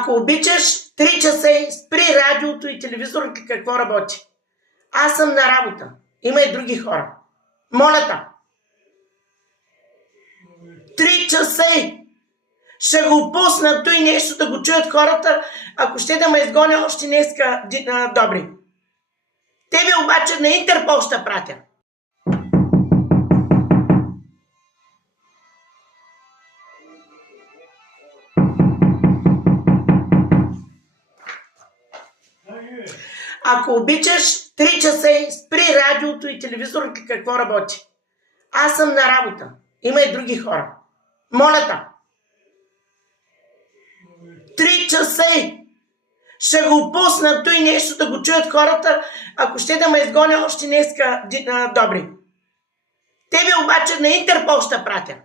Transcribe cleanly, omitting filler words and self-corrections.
Ако обичаш, 3 часа спри радиото и телевизорът какво работи. Аз съм на работа. Има и други хора. Моля те. 3 часа ще го пусна той нещо да го чуят хората, ако ще да ме изгоня още днеска добри. Тебе обаче на Интерпол ще пратя. Ако обичаш, 3 часа спри радиото и телевизорът какво работи. Аз съм на работа. Има и други хора. Моля те. 3 часа ще го пусна той нещо да го чуят хората, ако ще да ме изгоня още днеска добри. Тебе обаче на Интерпол ще пратя.